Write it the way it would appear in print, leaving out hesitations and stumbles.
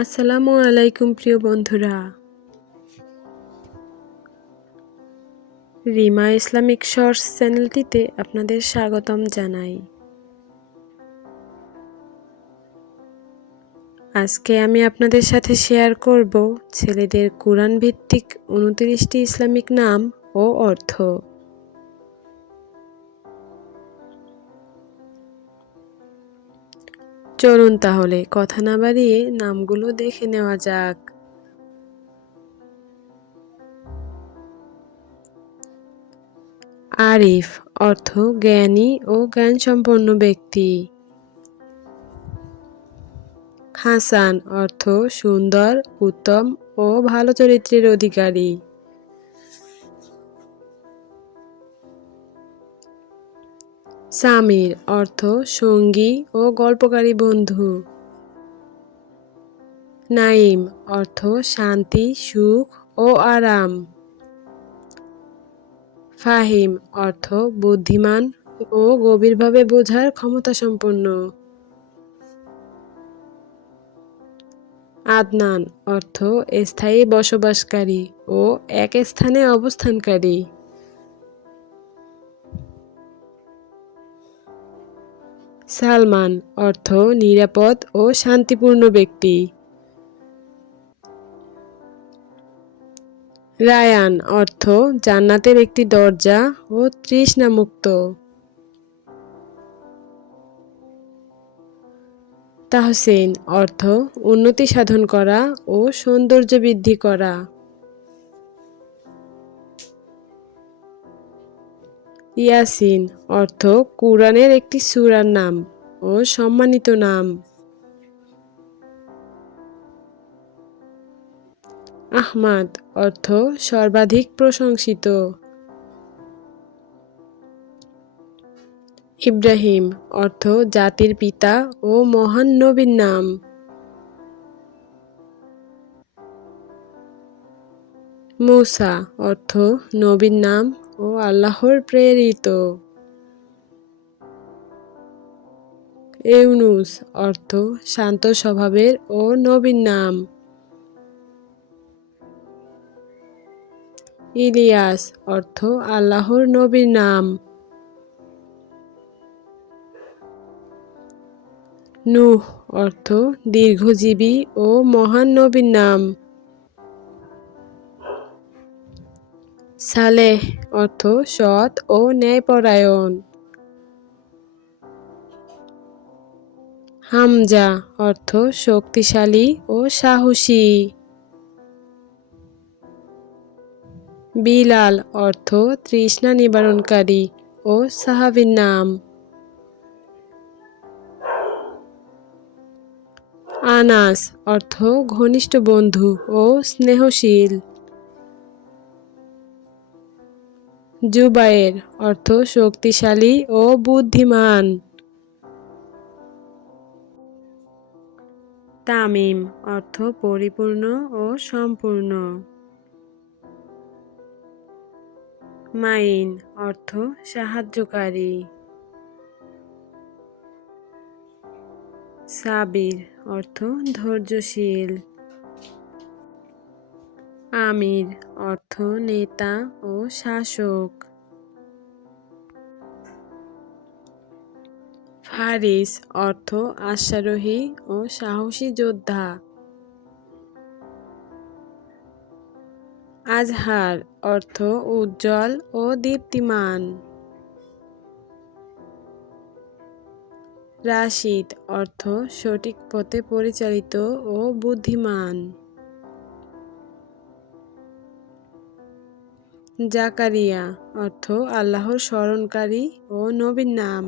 আসসালামু আলাইকুম প্রিয় বন্ধুরা। রিমা ইসলামিক শর্টস চ্যানেলটিতে আপনাদের স্বাগতম জানাই। আজকে আমি আপনাদের সাথে শেয়ার করব ছেলেদের কুরআন ভিত্তিক 29টি ইসলামিক নাম ও অর্থ। চলুন তাহলে কথা না বাড়িয়ে নামগুলো দেখে নেওয়া যাক। আরিফ অর্থ জ্ঞানী ও জ্ঞানসম্পন্ন ব্যক্তি। হাসান অর্থ সুন্দর, উত্তম ও ভালো চরিত্রের অধিকারী। সামির অর্থ সঙ্গী ও গল্পকারী বন্ধু। নাইম অর্থ শান্তি, সুখ ও আরাম। ফাহিম অর্থ বুদ্ধিমান ও গভীরভাবে বোঝার ক্ষমতাসম্পন্ন। আদনান অর্থ স্থায়ী বসবাসকারী ও এক স্থানে অবস্থানকারী। সালমান অর্থ নিরাপদ ও শান্তিপূর্ণ ব্যক্তি। রায়ান অর্থ জান্নাতের একটি দরজা ও তৃষ্ণামুক্ত। তাহসিন অর্থ উন্নতি সাধন করা ও সৌন্দর্য বৃদ্ধি করা। ইয়াসিন অর্থ কুরআনের একটি সূরার নাম ও সম্মানিত নাম। আহমাদ অর্থ সর্বাধিক প্রশংসিত। ইব্রাহিম অর্থ জাতির পিতা ও মহান নবীর নাম। মূসা অর্থ নবীর নাম ও আল্লাহর প্রেরিত। ইউনুস অর্থ শান্ত স্বভাবের ও নবীর নাম। ইলিয়াস অর্থ আল্লাহর নবীর নাম। নূহ অর্থ দীর্ঘজীবী ও মহান নবীর নাম। সালেহ অর্থ সৎ ও ন্যায়পরায়ণ। হামজা অর্থ শক্তিশালী ও সাহসী। বিলাল অর্থ তৃষ্ণা নিবারণকারী ও সাহাবীর নাম। আনাস অর্থ ঘনিষ্ঠ বন্ধু ও স্নেহশীল। জুবায়ের অর্থ শক্তিশালী ও বুদ্ধিমান। তামিম অর্থ পরিপূর্ণ ও সম্পূর্ণ। মাইন অর্থ সাহায্যকারী। সাবির অর্থ ধৈর্যশীল। আমির অর্থ নেতা ও শাসক। ফারিস অর্থ অশ্বারোহী ও সাহসী যোদ্ধা। আজহার অর্থ উজ্জ্বল ও দীপ্তিমান। রাশিদ অর্থ সঠিক পথে পরিচালিত ও বুদ্ধিমান। জাকারিয়া অর্থ আল্লাহর স্মরণকারী ও নবীর নাম।